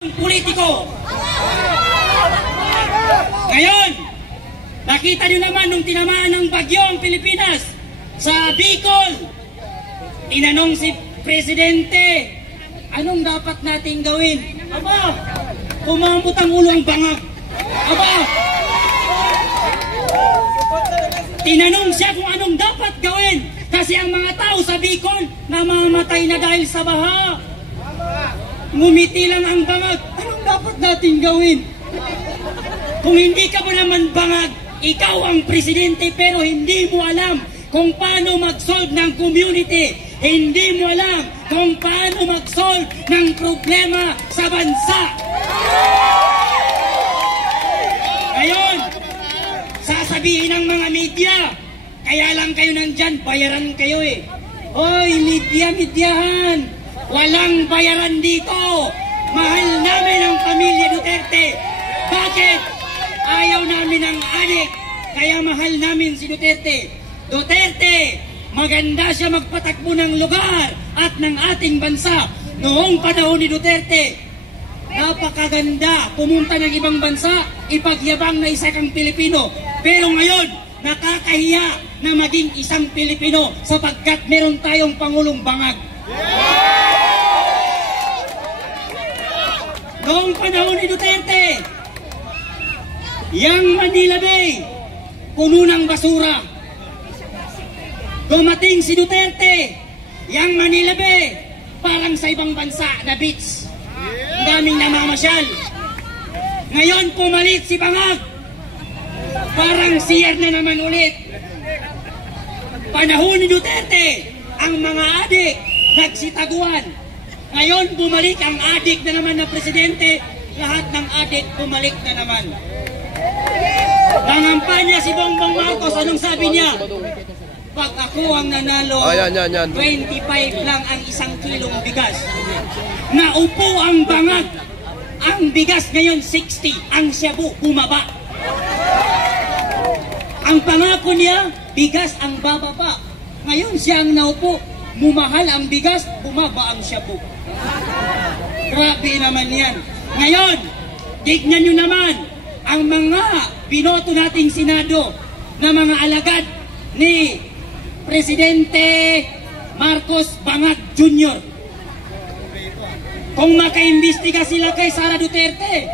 politiko. Ngayon, nakita nyo naman nung tinamaan ng bagyo ang Pilipinas sa Bicol. Tinanong si Presidente, anong dapat nating gawin? Aba, kumambot ang ulo ang bangag. Aba, tinanong siya kung anong dapat gawin kasi ang mga tao sa Bicol namamatay na dahil sa baha. Ngumiti lang ang bangag. Anong dapat nating gawin? Kung hindi ka mo naman bangag, ikaw ang presidente pero hindi mo alam kung paano mag-solve ng community. Hindi mo alam kung paano mag-solve ng problema sa bansa. Ngayon, sasabihin ng mga media, kaya lang kayo nandyan, bayaran kayo eh. Hoy, media-medyahan, walang bayaran dito. Mahal namin ang pamilya Duterte. Bakit? Ayaw namin ang adik, kaya mahal namin si Duterte. Duterte, maganda siya magpatakbo ng lugar at ng ating bansa. Noong panahon ni Duterte, napakaganda pumunta ng ibang bansa, ipagyabang na isa kang Pilipino. Pero ngayon, nakakahiya na maging isang Pilipino sapagkat meron tayong Pangulong bangag. Noong panahon ni Duterte, yang Manila Bay, puno ng basura. Dumating si Duterte, yang Manila Bay, parang sa ibang bansa na beach. Ang daming namamasyal. Ngayon pumalit si Bangag, parang siyer na naman ulit. Panahon ni Duterte, ang mga adik nagsitaguan. Ngayon bumalik ang adik na naman na presidente, lahat ng adik bumalik na naman. Nangampanya si Bongbong Marcos, anong sabi niya? Pag ako ang nanalo, 25 lang ang 1 kilong bigas. Naupo ang bangag, ang bigas ngayon 60, ang shabu bumaba. Ang pangako niya, bigas ang bababa. Ngayon siya ang naupo, mumahal ang bigas, bumaba ang shabu. Grabe naman yan. Ngayon, tignan nyo naman ang mga binoto nating Senado na mga alagad ni Presidente Marcos Bangag Jr. Kung makaimbestiga sila kay Sara Duterte,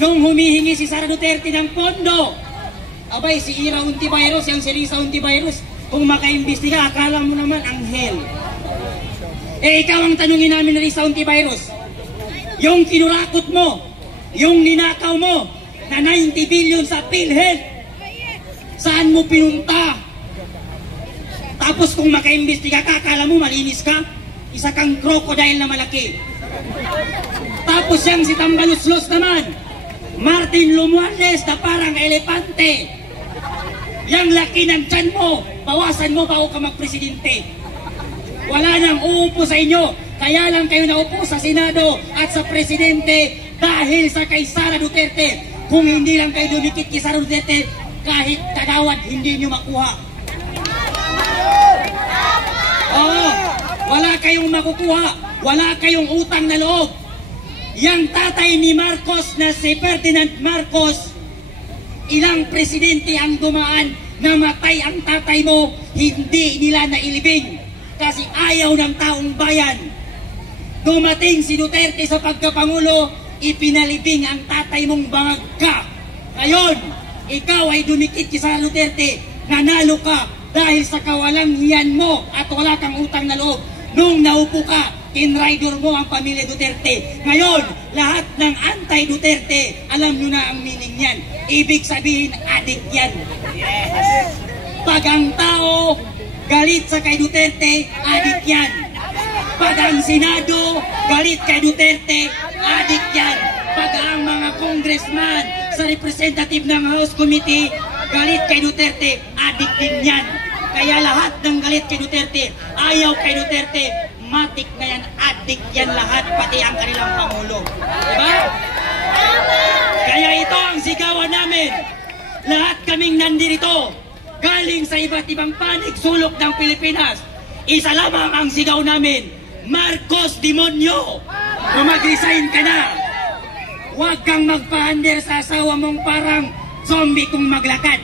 nung humihingi si Sara Duterte ng pondo, abay si Ira Hontiveros, yung si Risa Hontiveros, kung makaimbestiga, akala mo naman anghel. Eh ikaw ang tanungin namin ni Risa Hontiveros, yung kinurakot mo, yung ninakaw mo, na 90 billion sa PhilHealth, saan mo pinunta? Tapos kung makaimbestiga ka, akala mo malinis ka? Isa kang crocodile na malaki. Tapos yang si Tambaluslos naman, Martin Romualdez na parang elepante. Yang laki ng tiyan mo, bawasan mo bago ka magpresidente. Wala nang uupo sa inyo, kaya lang kayo naupo sa Senado at sa Presidente dahil sa kay Sara Duterte. Kung hindi lang kayo dumikit kay Sara Duterte, kahit kagawad hindi nyo makuha. Oo, wala kayong makukuha, wala kayong utang na loob. Yang tatay ni Marcos na si Ferdinand Marcos, ilang presidente ang dumaan, namatay ang tatay mo, hindi nila nailibing kasi ayaw ng taong bayan. Dumating si Duterte sa pagkapangulo, ipinalibing ang tatay mong bangag ka. Ngayon, ikaw ay dumikit kay Sara Duterte, nanalo ka dahil sa kawalang hiyan mo at wala kang utang na loob. Nung naupo ka, tinrider mo ang pamilya Duterte. Ngayon, lahat ng anti-Duterte, alam nyo na ang meaning yan. Ibig sabihin, adik yan. Pag ang tao galit sa kay Duterte, adik yan. Pag ang Senado galit kay Duterte, adik yan. Pag ang mga congressman sa representative ng House Committee galit kay Duterte, adik din yan. Kaya lahat ng galit kay Duterte, ayaw kay Duterte, matik na yan, adik yan lahat, pati ang kanilang Pangulo. Diba? Kaya ito ang sigawan namin. Lahat kaming nandirito, galing sa iba't ibang panig sulok ng Pilipinas. Isa lamang ang sigaw namin, Marcos Demonyo! Kung mag-resign ka na, huwag kang magpahander sa asawa mong parang zombie kung maglakad.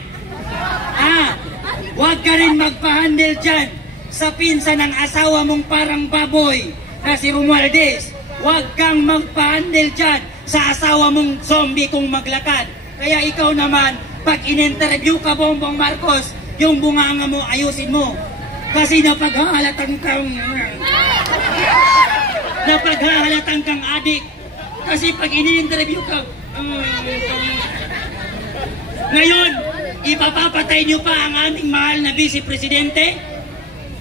Huwag ka rin magpahandle dyan sa pinsa ng asawa mong parang baboy na si Romualdez. Huwag kang magpahandle dyan sa asawa mong zombie kung maglakad. Kaya ikaw naman, pag in-interview ka, Bongbong Marcos, yung bunganga mo, ayusin mo. Kasi napaghahalatan kang adik. Kasi pag in-interview ka, ngayon, ipapapatay niyo pa ang aming mahal na Vice Presidente?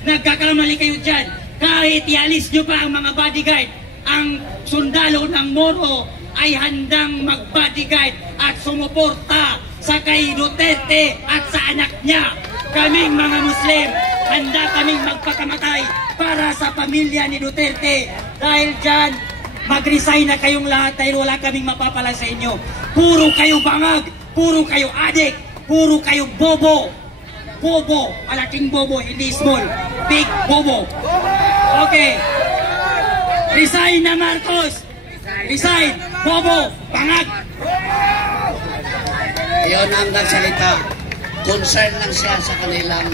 Nagkakamali kayo dyan. Kahit ialis niyo pa ang mga bodyguard, ang sundalo ng Moro ay handang mag-bodyguard at sumuporta sa kay Duterte at sa anak niya. Kaming mga Muslim, handa kaming magpakamatay para sa pamilya ni Duterte. Dahil dyan, mag-resign na kayong lahat dahil wala kaming mapapala sa inyo. Puro kayo bangag, puro kayo adik, puro kayo bobo. Bobo, malaking bobo, hindi small. Big bobo. Okay. Resign na Marcos. Resign. Bobo. Bangag. Iyon ang nagsalita. Concern lang siya sa kanilang